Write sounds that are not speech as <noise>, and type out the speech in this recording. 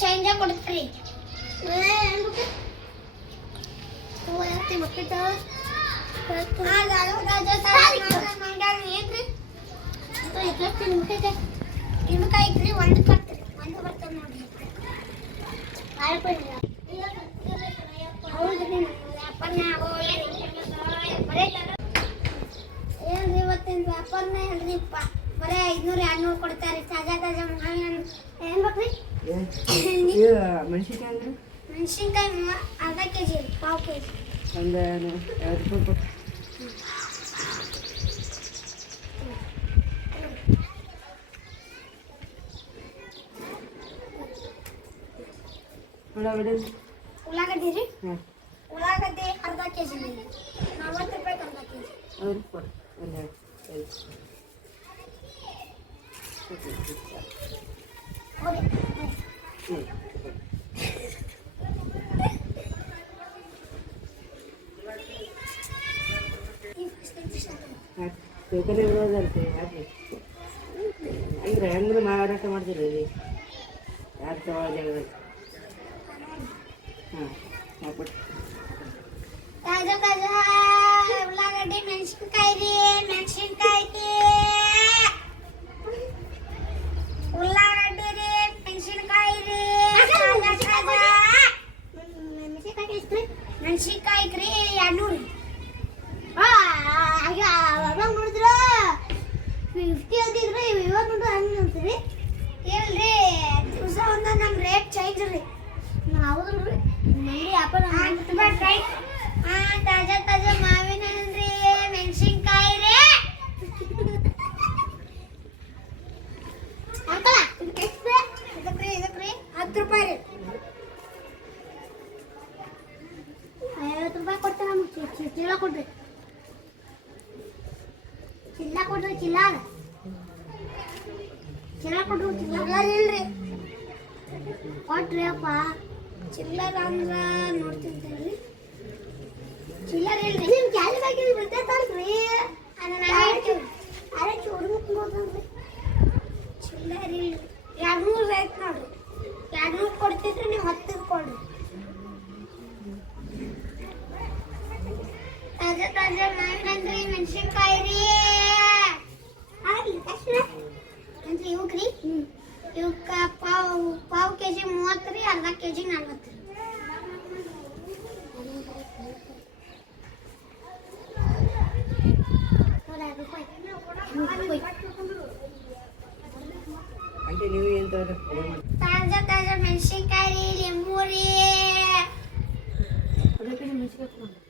Change ಕೊಡ್ತೀರಿ. ನಿಮ್ಮಕಾಯಿ ಇಕ್ರಿ ಒಂದು ಕಟ್ರಿ ಒಂದು ಬರ್ತದೆ ನೋಡ್ರಿ ಹೌದ್ರಿ ವ್ಯಾಪಾರನೇ ಆಗೋಲ್ಲ ಏನ್ರಿ ಇವತ್ತಿನ ವ್ಯಾಪಾರನೇ ಇಲ್ರಿಪ್ಪ ಬರೀ ಐದ್ನೂರು ಎರಡ್ನೂರು ಕೊಡ್ತಾರೆ. ತಾಜಾ ತಾಜಾ ಮಾವಿನ ಏನ್ ಬೇಕ್ರಿ? ಮೆಣಸಿನ್ಕಾಯಿ ಅಂದ್ರೆ ಮೆಣಸಿನ್ಕಾಯಿ ಮ- ಅರ್ಧ ಕೆ ಜಿ ಪಾವು ಕೆ ಜಿ ಒಂದು ಐವತ್ತು ರೂಪಾಯಿ ಕೊಟ್ಟು ಉಳ್ಳಾಗಡ್ಡಿ ಉಳ್ಳಾಗಡ್ಡಿ ರೀ ಹಾಂ ಉಳ್ಳಾಗಡ್ಡಿ ಅರ್ಧ ಕೆ ಜಿ ನಲ್ವತ್ತು ರೂಪಾಯಿ ಅರ್ಧ ಕೆ ಜಿ ಅವ್ರಿಗೆ ಕೊಡು ಒಂದು ಐದು ಹೋಗಿ ಹ್ಞೂ ಹಾಂ ಟೋಕನ್ ಇರೋದಂತೆ ಹಾಕಿ ಅಂದ್ರೆ ಅಂದ್ರೆ ಮಾರಾಟ ಮಾಡ್ತೀರಿ ರೀ ಯಾರು ತಗೊಳ್ಳೋದಿಲ್ಲ ಹಾಂ ಹಾಕ್ಬಿಟ್ಟು ತಾಜಾ ತಾಜಾ ಉಳ್ಳಾಗಡ್ಡಿ ಮೆಣಸಿನ್ಕಾಯಿ ರೀ ಮೆಣಸಿನ್ಕಾಯಿ ಉಳ್ಳಾಗಡ್ಡಿ ರೀ ಮೆಣಸಿನ್ಕಾಯಿ ರೀ ತಾಜಾ ತಾಜಾ ಮೆಣಸಿನ್ಕಾಯಿ ಎಷ್ಟು ಮೆಣಸಿನ್ಕಾಯಿ ರೀ ಎರಡ್ನೂರು ಅವಾಗ ನೋಡಿದ್ರ ಫಿಫ್ಟಿ ಆಗಿದ್ರೆ ಇವಾಗ ನೋಡ್ರಿ ಹಂಗೆ ಅಂತೀರಿ? ಇಲ್ರಿ ದಿವಸ ಒಂದ ನಮ್ಮ ರೇಟ್ ಚೇಂಜ್ ರೀ. ನಾವು ಮಂದಿ ವ್ಯಾಪಾರ ಟ್ರೈ ಹಾಂ ತಾಜಾ ತಾಜಾ ಮಾವಿನ ಹಣ್ಣ್ರಿ ಮೆಣಸಿನ್ಕಾಯಿ ರೀ. <laughs> ಅಂಕಲ ಎಷ್ಟು ಇದಕ್ರಿ ಇದಕ್ರಿ. ಹತ್ತು ರೂಪಾಯಿ ರೀ. ಐವತ್ತು ರೂಪಾಯಿ ಕೊಡ್ತಾರೆ ನಮ್ಗೆ? ಚೀಲ ಕೊಡ್ರಿ. ಚಿಲ್ಲ ಕೊಡ್ರಿ ಚಿಲ್ಲ ಚಿಲ್ಲರ್ ಇಲ್ರಿ ಕೊಟ್ರಿ ಅಪ್ಪ ಚಿಲ್ಲರ್ ಅಂದ್ರೆ ನೋಡ್ತಿದ್ದೇವ್ರಿ ಚಿಲ್ಲರ್ ಇಲ್ರಿ. ನಿಮ್ ಕ್ಯಾಲಿ ಬ್ಯಾಗಿಲ್ ಬಿಡ್ತೈತಲ್ರಿ ಅರೆ ಮುಟ್ಬೋದಲ್ರಿ ಚಿಲ್ಲರ್ ಇಲ್ರಿ. ಎರಡ್ನೂರು ಐತ್ ನೋಡ್ರಿ. ಎರಡ್ನೂರು ಕೊಡ್ತಿದ್ರಿ ನೀವು ಹತ್ತಿಗೆ ಕೊಡ್ರಿ. ತಾಜಾ ತಾಜಾ ಮಾವಿನಂದ್ರಿ ಮೆಣಸಿನ್ಕಾಯಿ ರೀ. ಅರ್ಧ ಕೆ ಜಿ ನಲ್ವತ್ತು ನೀವು ಏನು ತಾಜಾ ತಾಜಾ ಮೆಣಸಿನ್ಕಾಯಿ ಲಿಂಬೂರಿ. ಅದಕ್ಕೆ ಮೆಣಸಿನ್ಕಾಯಿ